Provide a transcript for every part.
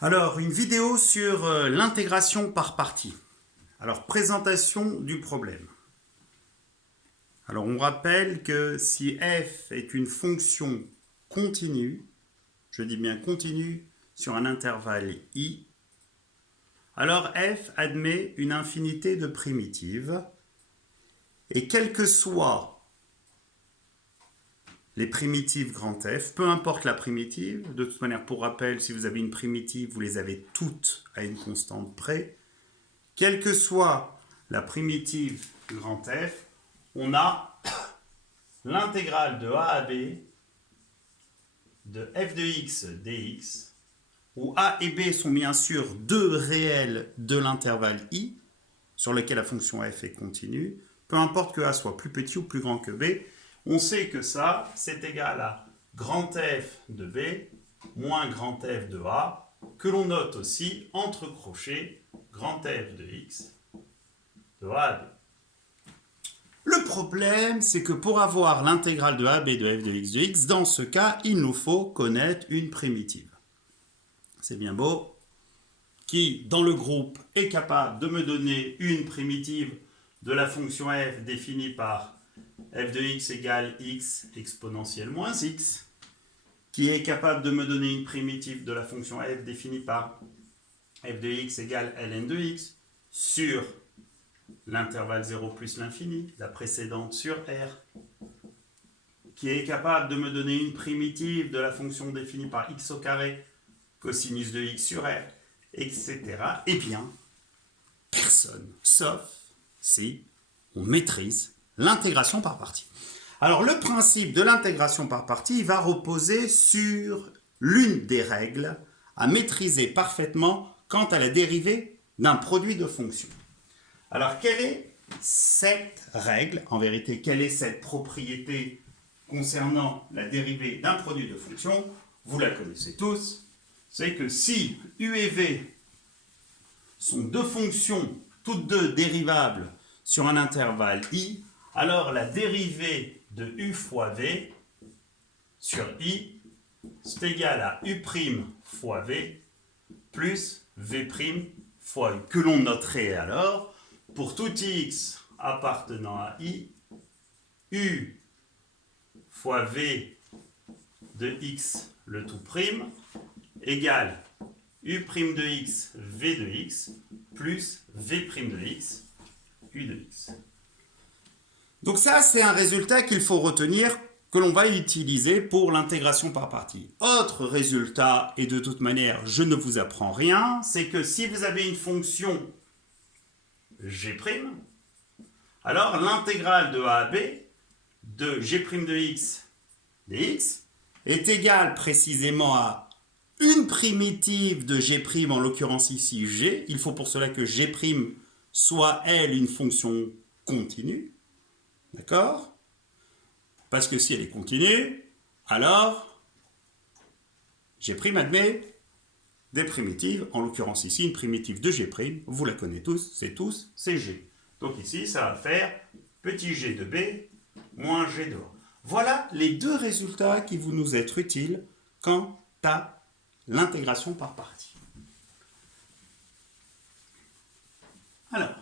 Alors, une vidéo sur l'intégration par partie. Alors, présentation du problème. Alors, on rappelle que si f est une fonction continue, je dis bien continue, sur un intervalle i, alors f admet une infinité de primitives, et quelles que soient les primitives grand F, peu importe la primitive, de toute manière, pour rappel, si vous avez une primitive, vous les avez toutes à une constante près, quelle que soit la primitive grand F, on a l'intégrale de a à b de f de x dx, où a et b sont bien sûr deux réels de l'intervalle i, sur lequel la fonction f est continue, peu importe que a soit plus petit ou plus grand que b, on sait que ça, c'est égal à grand F de B moins grand F de A, que l'on note aussi entre crochets grand F de X de A à B. Le problème, c'est que pour avoir l'intégrale de AB de f de x, dans ce cas, il nous faut connaître une primitive. C'est bien beau. Qui, dans le groupe, est capable de me donner une primitive de la fonction f définie par f de x égale x exponentielle moins x, qui est capable de me donner une primitive de la fonction f définie par f de x égale ln de x sur l'intervalle 0 plus l'infini, la précédente sur R, qui est capable de me donner une primitive de la fonction définie par x au carré cosinus de x sur R, etc. Eh bien, personne, sauf si on maîtrise l'intégration par partie. Alors, le principe de l'intégration par partie va reposer sur l'une des règles à maîtriser parfaitement quant à la dérivée d'un produit de fonction. Alors, quelle est cette règle? En vérité, quelle est cette propriété concernant la dérivée d'un produit de fonction? Vous la connaissez tous. C'est que si u et v sont deux fonctions, toutes deux dérivables sur un intervalle i, alors la dérivée de u fois v sur i, c'est égal à u' fois v plus v' fois u, que l'on noterait alors pour tout x appartenant à i, u fois v de x le tout prime égale u' de x, v de x, plus v' de x, u de x. Donc ça, c'est un résultat qu'il faut retenir, que l'on va utiliser pour l'intégration par partie. Autre résultat, et de toute manière, je ne vous apprends rien, c'est que si vous avez une fonction g', alors l'intégrale de a à b de g' de x dx est égale précisément à une primitive de g', en l'occurrence ici g. Il faut pour cela que g' soit, elle, une fonction continue. D'accord? Parce que si elle est continue, alors g' admet des primitives, en l'occurrence ici une primitive de g', vous la connaissez tous, c'est g. Donc ici, ça va faire petit g de b moins g de a. Voilà les deux résultats qui vont nous être utiles quant à l'intégration par partie. Alors,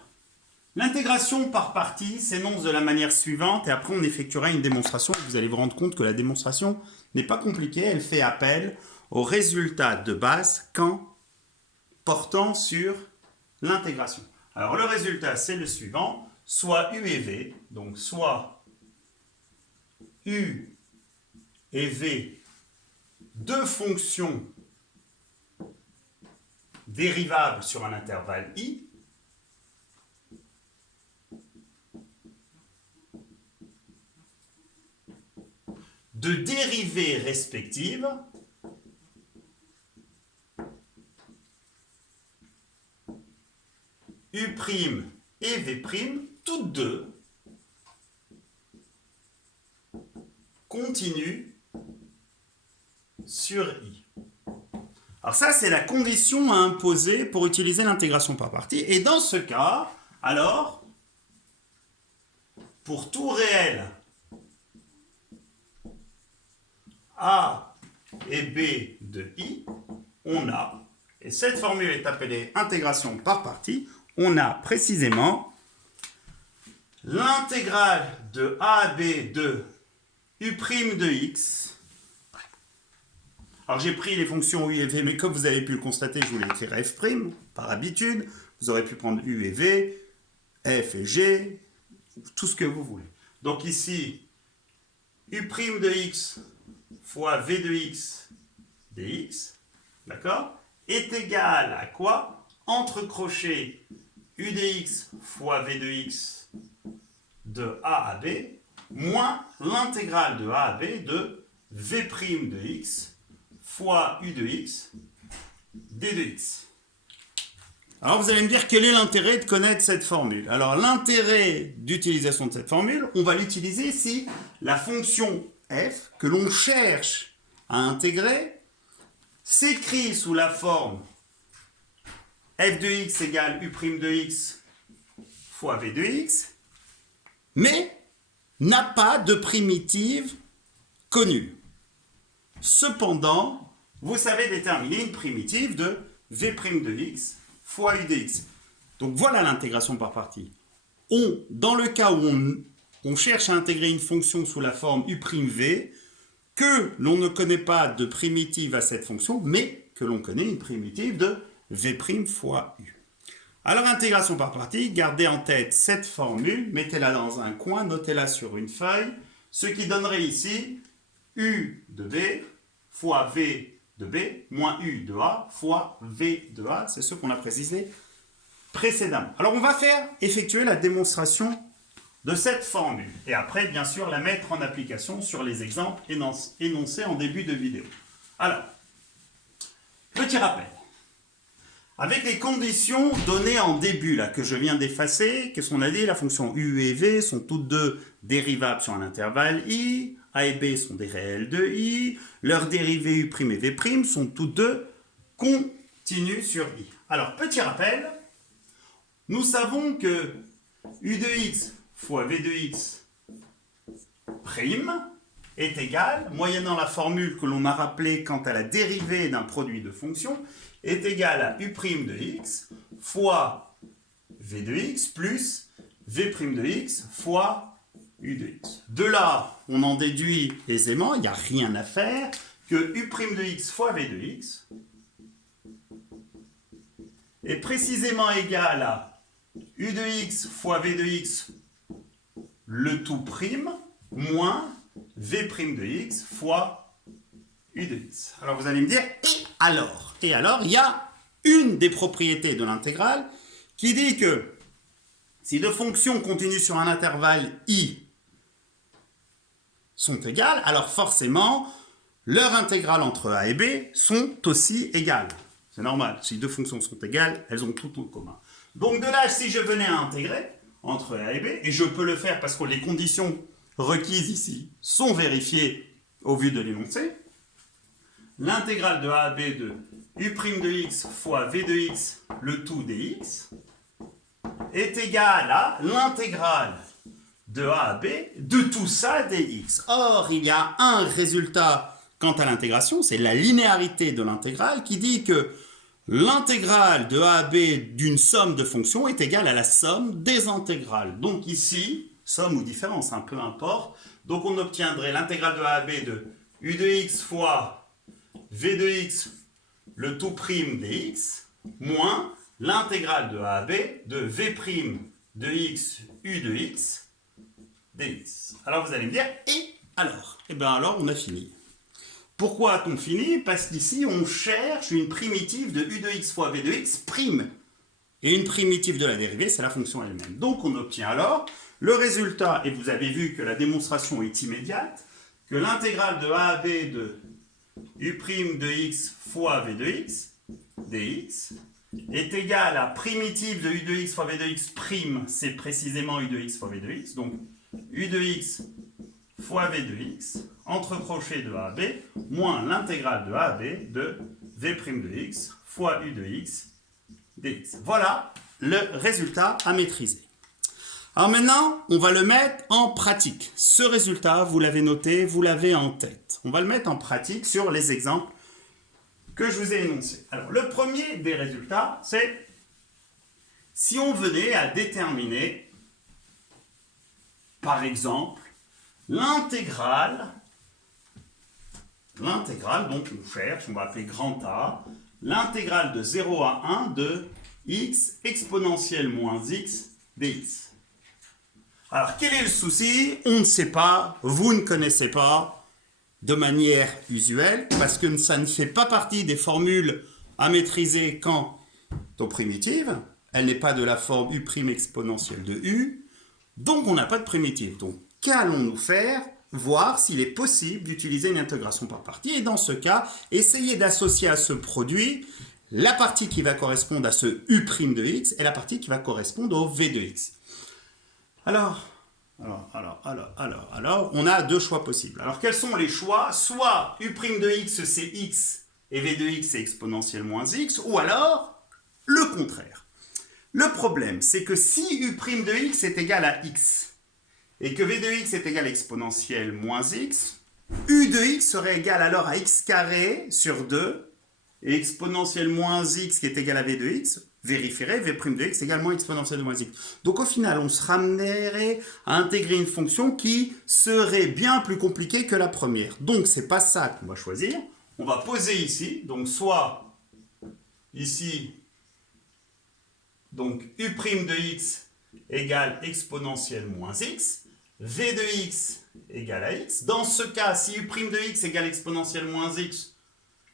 l'intégration par partie s'énonce de la manière suivante, et après on effectuera une démonstration. Vous allez vous rendre compte que la démonstration n'est pas compliquée, elle fait appel aux résultats de base portant sur l'intégration. Alors le résultat c'est le suivant, soit u et v, donc soit u et v, deux fonctions dérivables sur un intervalle i, de dérivées respectives u' et v', toutes deux continues sur i. Alors ça, c'est la condition à imposer pour utiliser l'intégration par partie. Et dans ce cas, alors, pour tout réel a et b de i, on a, et cette formule est appelée intégration par partie, on a précisément l'intégrale de a à b de u' de x. Alors j'ai pris les fonctions u et v, mais comme vous avez pu le constater, je voulais écrire f', par habitude. Vous aurez pu prendre u et v, f et g, tout ce que vous voulez. Donc ici, u' de x fois v de x dx, d'accord, est égal à quoi? Entre crochets, u de x fois v de x de a à b, moins l'intégrale de a à b de v' de x fois u de x d de x. Alors vous allez me dire quel est l'intérêt de connaître cette formule. Alors l'intérêt d'utilisation de cette formule, on va l'utiliser si la fonction f que l'on cherche à intégrer s'écrit sous la forme f de x égale u' de x fois v de x, mais n'a pas de primitive connue. Cependant, vous savez déterminer une primitive de v' de x fois u de x. Donc voilà l'intégration par partie. Dans le cas où on cherche à intégrer une fonction sous la forme u'v, que l'on ne connaît pas de primitive à cette fonction, mais que l'on connaît une primitive de v' fois u. Alors intégration par partie, gardez en tête cette formule, mettez-la dans un coin, notez-la sur une feuille, ce qui donnerait ici u de b fois v de b moins u de a fois v de a, c'est ce qu'on a précisé précédemment. Alors on va effectuer la démonstration de cette formule et après bien sûr la mettre en application sur les exemples énoncés en début de vidéo. Alors, petit rappel. Avec les conditions données en début là, que je viens d'effacer, qu'est-ce qu'on a dit? La fonction u et v sont toutes deux dérivables sur un intervalle i, a et b sont des réels de i, leurs dérivées u' et v' sont toutes deux continues sur i. Alors, petit rappel, nous savons que u de x fois v de x prime est égal, moyennant la formule que l'on a rappelée quant à la dérivée d'un produit de fonction, est égal à u' de x fois v de x plus v' de x fois u de x. De là, on en déduit aisément, il n'y a rien à faire, que u' de x fois v de x est précisément égal à u de x fois v de x le tout prime moins v' de x fois u de x. Alors vous allez me dire, et alors? Et alors, il y a une des propriétés de l'intégrale qui dit que si deux fonctions continues sur un intervalle i sont égales, alors forcément, leurs intégrales entre a et b sont aussi égales. C'est normal, si deux fonctions sont égales, elles ont tout en commun. Donc de là, si je venais à intégrer entre a et b, et je peux le faire parce que les conditions requises ici sont vérifiées au vu de l'énoncé, l'intégrale de a à b de u' de x fois v de x le tout dx est égale à l'intégrale de a à b de tout ça dx. Or, il y a un résultat quant à l'intégration, c'est la linéarité de l'intégrale qui dit que l'intégrale de a à b d'une somme de fonctions est égale à la somme des intégrales. Donc ici, somme ou différence, peu importe. Donc on obtiendrait l'intégrale de a à b de u de x fois v de x le tout prime dx moins l'intégrale de a à b de v' de x u de x dx. Alors vous allez me dire, et alors? Eh bien alors on a fini. Pourquoi a-t-on fini? Parce qu'ici on cherche une primitive de u de x fois v de x prime. Et une primitive de la dérivée, c'est la fonction elle-même. Donc on obtient alors le résultat, et vous avez vu que la démonstration est immédiate, que l'intégrale de a à b de u' de x fois v de x dx est égale à primitive de u de x fois v de x prime, c'est précisément u de x fois v de x, donc u de x fois v de x, entre crochets de a à b, moins l'intégrale de a à b de v' de x fois u de x dx. Voilà le résultat à maîtriser. Alors maintenant, on va le mettre en pratique. Ce résultat, vous l'avez noté, vous l'avez en tête. On va le mettre en pratique sur les exemples que je vous ai énoncés. Alors, le premier des résultats, c'est si on venait à déterminer, par exemple, l'intégrale, donc on cherche, on va appeler grand A, l'intégrale de 0 à 1 de x exponentielle moins x dx. Alors, quel est le souci? On ne sait pas, vous ne connaissez pas de manière usuelle, parce que ça ne fait pas partie des formules à maîtriser quant aux primitives. Elle n'est pas de la forme u' exponentielle de u, donc on n'a pas de primitive. Donc, qu'allons-nous faire? Voir s'il est possible d'utiliser une intégration par partie. Et dans ce cas, essayez d'associer à ce produit la partie qui va correspondre à ce u' de x et la partie qui va correspondre au v de x. Alors, on a deux choix possibles. Alors, quels sont les choix? Soit u' de x, c'est x, et v de x, c'est exponentielle moins x, ou alors, le contraire. Le problème, c'est que si u' de x est égal à x, et que v de x est égal à exponentielle moins x, u de x serait égal alors à x carré sur 2, et exponentielle moins x qui est égal à v de x, vérifierait v' de x également exponentielle de moins x. Donc au final, on se ramenerait à intégrer une fonction qui serait bien plus compliquée que la première. Donc c'est pas ça qu'on va choisir. On va poser ici, donc soit ici, donc u' de x égale exponentielle moins x, v de x égale à x. Dans ce cas, si u' de x égale exponentielle moins x,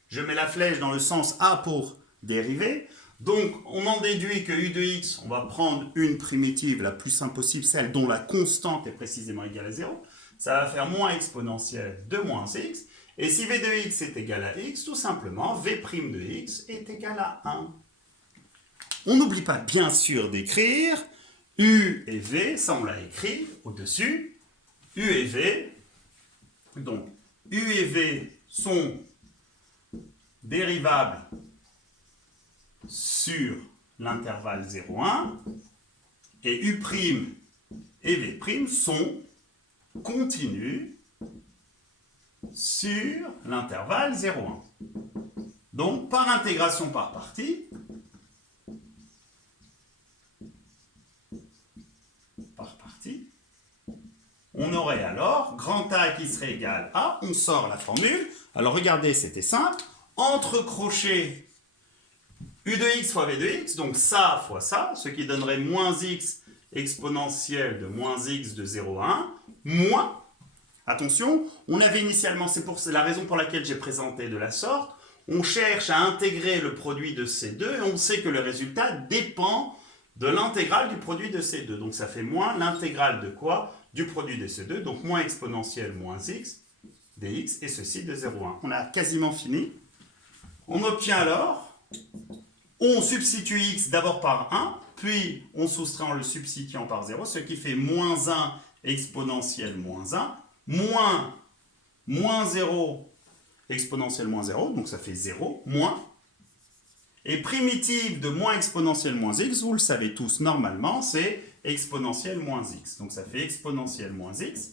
je mets la flèche dans le sens A pour dériver. Donc, on en déduit que u de x, on va prendre une primitive la plus simple possible, celle dont la constante est précisément égale à 0. Ça va faire moins exponentielle de moins x. Et si v de x est égal à x, tout simplement, v' de x est égal à 1. On n'oublie pas, bien sûr, d'écrire u et v, ça on l'a écrit au-dessus. U et v, donc u et v sont dérivables sur l'intervalle 0,1 et u' et v' sont continus sur l'intervalle 0,1. Donc, par intégration par partie, on aurait alors grand A qui serait égal à, on sort la formule. Alors regardez, c'était simple. Entre crochets, u de x fois v de x, donc ça fois ça, ce qui donnerait moins x exponentielle de moins x de 0 à 1, moins, attention, on avait initialement, c'est la raison pour laquelle j'ai présenté de la sorte, on cherche à intégrer le produit de ces deux et on sait que le résultat dépend de l'intégrale du produit de ces deux. Donc ça fait moins l'intégrale de quoi? Du produit de ces deux, donc moins exponentielle moins x dx, et ceci de 0,1. On a quasiment fini. On obtient alors, on substitue x d'abord par 1, puis on soustrait en le substituant par 0, ce qui fait moins 1 exponentielle moins 1, moins 0 exponentielle moins 0, donc ça fait 0, moins. Et primitive de moins exponentielle moins x, vous le savez tous normalement, c'est exponentielle moins x. Donc ça fait exponentielle moins x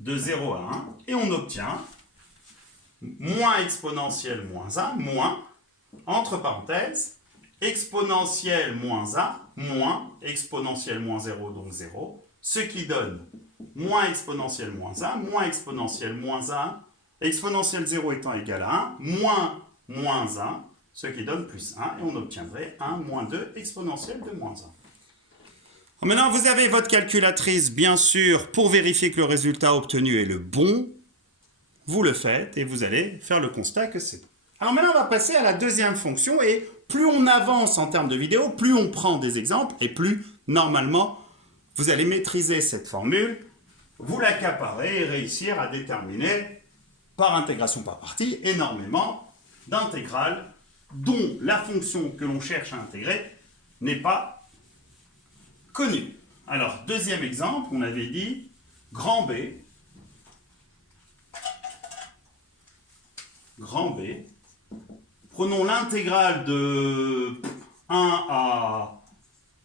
de 0 à 1. Et on obtient moins exponentielle moins 1, moins, entre parenthèses, exponentielle moins 1, moins exponentielle moins 0, donc 0. Ce qui donne moins exponentielle moins 1, moins exponentielle moins 1, exponentielle 0 étant égal à 1, moins 1, ce qui donne plus 1, et on obtiendrait 1 moins 2 exponentielle de moins 1. Maintenant, vous avez votre calculatrice, bien sûr, pour vérifier que le résultat obtenu est le bon. Vous le faites et vous allez faire le constat que c'est bon. Alors maintenant, on va passer à la deuxième fonction, et plus on avance en termes de vidéo, plus on prend des exemples, et plus, normalement, vous allez maîtriser cette formule, vous l'accaparer et réussir à déterminer, par intégration par partie, énormément d'intégrales dont la fonction que l'on cherche à intégrer n'est pas connue. Alors, deuxième exemple, on avait dit grand B. Prenons l'intégrale de 1 à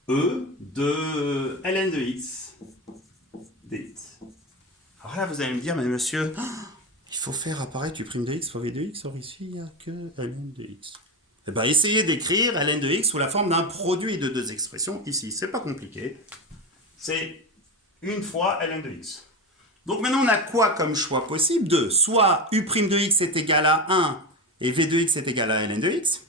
e de ln de x dx. Alors là, vous allez me dire, mais monsieur, il il faut faire apparaître u' de x fois v de x, or ici, il n'y a que ln de x. Eh bien, essayez d'écrire ln de x sous la forme d'un produit de deux expressions, ici. C'est pas compliqué. C'est une fois ln de x. Donc maintenant, on a quoi comme choix possible? De soit u' de x est égal à 1 et v de x est égal à ln de x.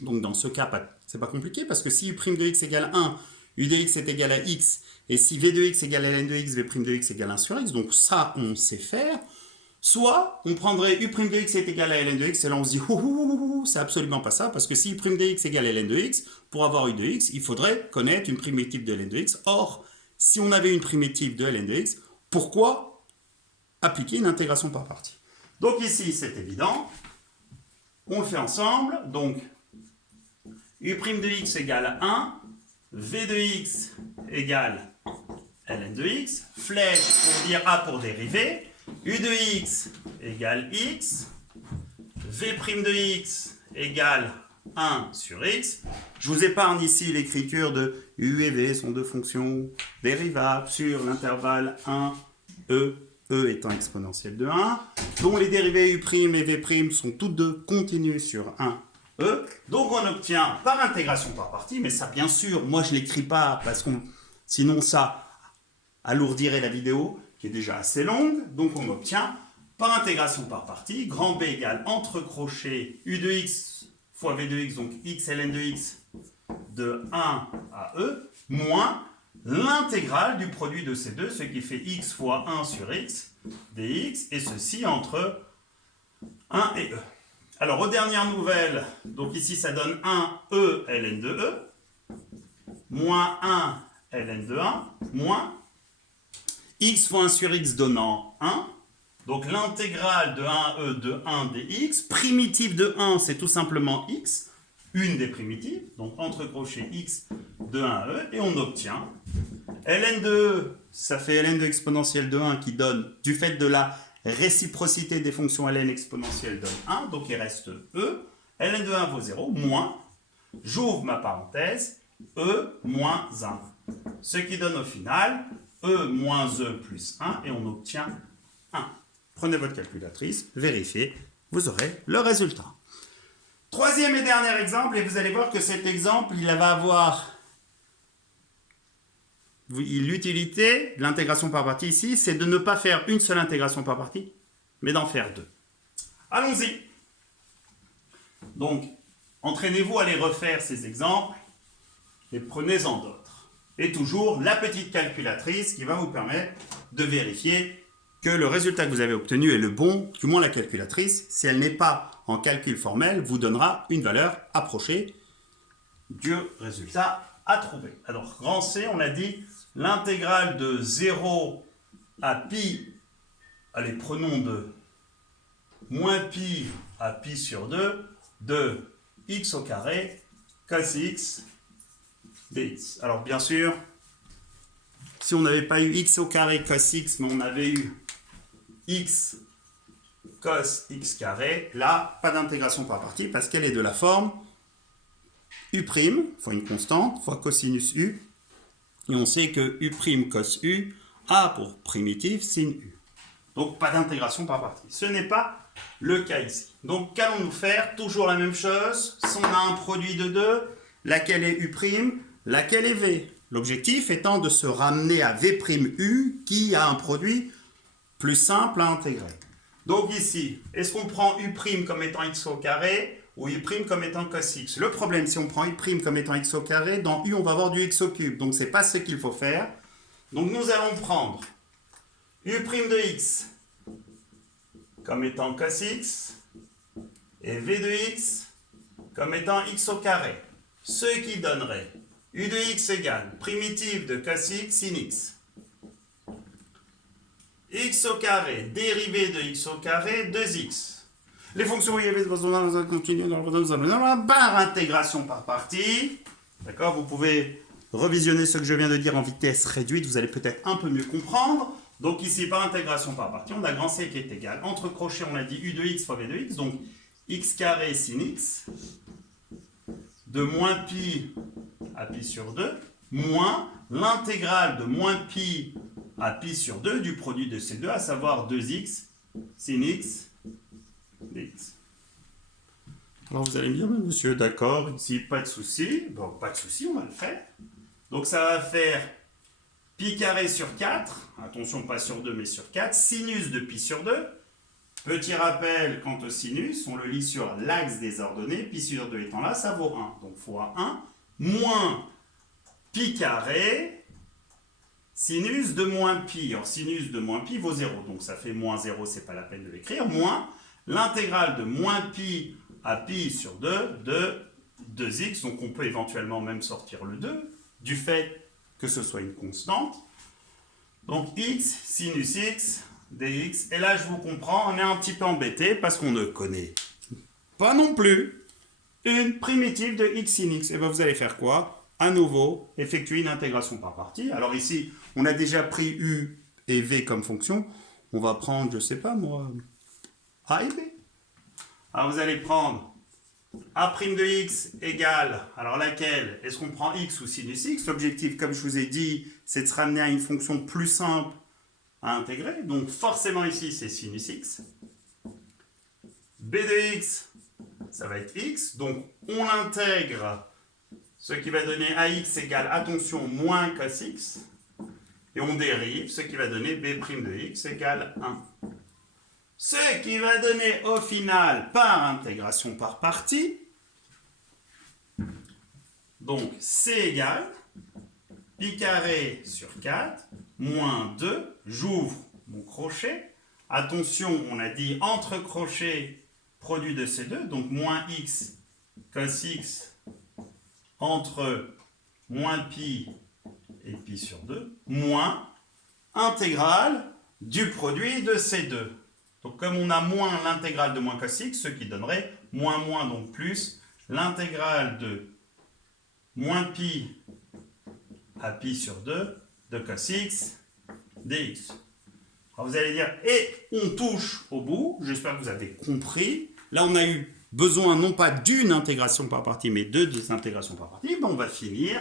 Donc dans ce cas, c'est pas compliqué, parce que si u' de x égale 1, u de x est égal à x, et si v de x égale ln de x, v' de x égale 1 sur x, donc ça, on sait faire. Soit, on prendrait u' de x est égal à ln de x, et là on se dit, c'est absolument pas ça, parce que si u' de x égale ln de x, pour avoir u de x, il faudrait connaître une primitive de ln de x. Or, si on avait une primitive de ln de x, pourquoi appliquer une intégration par partie? Donc ici, c'est évident. On le fait ensemble. Donc, u' de x égale 1, v de x égale ln de x, flèche pour dire a pour dériver, u de x égale x, v' de x égale 1 sur x. Je vous épargne ici l'écriture de u et v sont deux fonctions dérivables sur l'intervalle 1, e étant exponentielle de 1, dont les dérivées u' et v' sont toutes deux continues sur 1, e. Donc on obtient par intégration par partie, mais ça bien sûr, moi je ne l'écris pas parce que sinon ça alourdirait la vidéo qui est déjà assez longue. Donc on obtient par intégration par partie, grand B égale entre crochets u de x fois v de x, donc x ln de x de 1 à e, moins l'intégrale du produit de ces deux, ce qui fait x fois 1 sur x dx, et ceci entre 1 et e. Alors aux dernières nouvelles, donc ici ça donne 1 e ln de e, moins 1 ln de 1, moins x fois 1 sur x donnant 1, donc l'intégrale de 1e de 1 dx, primitive de 1 c'est tout simplement x, une des primitives, donc entre crochets x de 1 à e, et on obtient ln de e, ça fait ln de exponentielle de 1 qui donne, du fait de la réciprocité des fonctions ln exponentielle donne 1, donc il reste e, ln de 1 vaut 0, moins, j'ouvre ma parenthèse, e moins 1, ce qui donne au final e moins e plus 1, et on obtient 1. Prenez votre calculatrice, vérifiez, vous aurez le résultat. Troisième et dernier exemple, et vous allez voir que cet exemple, il va avoir l'utilité de l'intégration par partie ici, c'est de ne pas faire une seule intégration par partie, mais d'en faire deux. Allons-y. Donc, entraînez-vous à les refaire ces exemples, et prenez-en d'autres. Et toujours la petite calculatrice qui va vous permettre de vérifier que le résultat que vous avez obtenu est le bon, du moins la calculatrice, si elle n'est pas en calcul formel, vous donnera une valeur approchée du résultat à trouver. Alors, grand C, on a dit l'intégrale de 0 à pi, allez, prenons de moins pi à pi sur 2 de x au carré cos x dx. Alors, bien sûr, si on n'avait pas eu x au carré cos x, mais on avait eu x cos x carré, là, pas d'intégration par partie parce qu'elle est de la forme u' fois une constante fois cosinus u, et on sait que u' cos u a pour primitive sin u. Donc pas d'intégration par partie. Ce n'est pas le cas ici. Donc qu'allons-nous faire? Toujours la même chose. Si on a un produit de 2, laquelle est u', laquelle est v. L'objectif étant de se ramener à v'(u) qui a un produit plus simple à intégrer. Donc ici, est-ce qu'on prend u' comme étant x au carré ou u' comme étant cos x? Le problème, si on prend u' comme étant x au carré, dans u, on va avoir du x au cube. Donc, ce n'est pas ce qu'il faut faire. Donc, nous allons prendre u' de x comme étant cos x et v de x comme étant x au carré. Ce qui donnerait u de x égale primitive de cos x sin x. X au carré, dérivée de x au carré, 2x. Les fonctions par intégration par partie. D'accord, vous pouvez revisionner ce que je viens de dire en vitesse réduite, vous allez peut-être un peu mieux comprendre. Donc ici, par intégration par partie, on a grand C qui est égal. Entre crochets, on a dit u de x fois v de x, donc x carré sin x, de moins pi à pi sur 2, moins l'intégrale de moins pi à pi sur 2 du produit de ces deux, à savoir 2x sin x dx. Alors vous allez me dire, mais monsieur, d'accord, ici, pas de souci. Bon, pas de souci, on va le faire. Donc ça va faire pi carré sur 4, attention pas sur 2 mais sur 4, sinus de pi sur 2. Petit rappel, quant au sinus, on le lit sur l'axe des ordonnées, pi sur 2 étant là, ça vaut 1. Donc fois 1, moins pi carré, sinus de moins pi. Or sinus de moins pi vaut 0, donc ça fait moins 0, c'est pas la peine de l'écrire, moins l'intégrale de moins pi à pi sur 2 de 2x, donc on peut éventuellement même sortir le 2, du fait que ce soit une constante. Donc x, sinus x, dx. Et là, je vous comprends, on est un petit peu embêté parce qu'on ne connaît pas non plus une primitive de x sin x. Et bien, vous allez faire quoi? À nouveau, effectuer une intégration par partie. Alors ici, on a déjà pris u et v comme fonction. On va prendre, je sais pas moi, a et b. Alors vous allez prendre a' de x égale, alors laquelle? Est-ce qu'on prend x ou sinus x? L'objectif, comme je vous ai dit, c'est de se ramener à une fonction plus simple à intégrer. Donc forcément ici, c'est sinus x. b de x, ça va être x. Donc on intègre ce qui va donner ax égale, attention, moins cos x. Et on dérive ce qui va donner b' de x égale 1. Ce qui va donner au final, par intégration par partie, donc c égale pi carré sur 4 moins 2, j'ouvre mon crochet. Attention, on a dit entre crochets, produit de ces deux, donc moins x cos x entre moins pi et pi sur 2, moins intégrale du produit de ces deux. Donc comme on a moins l'intégrale de moins cos x, ce qui donnerait moins moins, donc plus l'intégrale de moins pi à pi sur 2 de cos x dx. Alors vous allez dire, et on touche au bout, j'espère que vous avez compris. Là on a eu besoin non pas d'une intégration par partie, mais de deux intégrations par partie. Ben, on va finir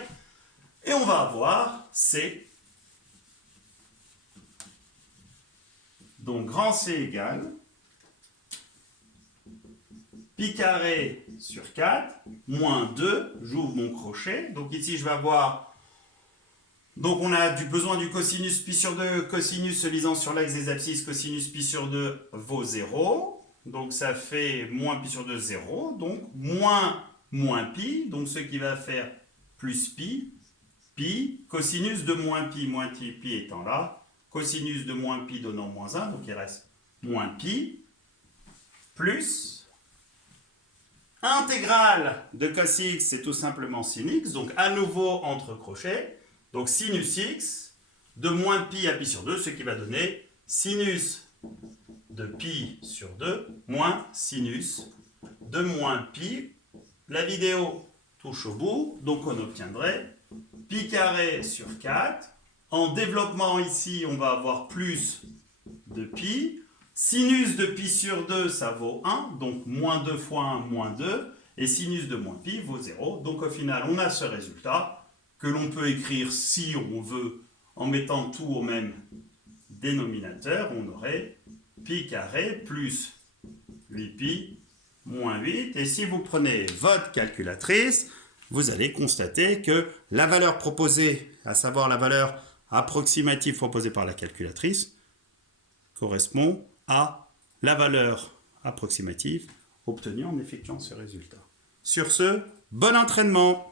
et on va avoir C. Donc grand C égale pi carré sur 4 moins 2, j'ouvre mon crochet. Donc ici je vais avoir, donc on a besoin du cosinus pi sur 2, cosinus se lisant sur l'axe des abscisses, cosinus pi sur 2 vaut 0. Donc ça fait moins pi sur 2, 0. Donc moins pi, donc ce qui va faire plus pi, cosinus de moins pi étant là, cosinus de moins pi donnant moins 1, donc il reste moins pi, plus intégrale de cos x, c'est tout simplement sin x, donc à nouveau entre crochets, donc sinus x de moins pi à pi sur 2, ce qui va donner sinus de pi sur 2 moins sinus de moins pi. La vidéo touche au bout, donc on obtiendrait pi carré sur 4. En développement ici, on va avoir plus de pi. Sinus de pi sur 2, ça vaut 1, donc moins 2 fois 1, moins 2. Et sinus de moins pi vaut 0. Donc au final, on a ce résultat que l'on peut écrire si on veut en mettant tout au même dénominateur. On aurait pi carré plus 8pi moins 8. Et si vous prenez votre calculatrice, vous allez constater que la valeur proposée, à savoir la valeur approximative proposée par la calculatrice, correspond à la valeur approximative obtenue en effectuant ce résultat. Sur ce, bon entraînement!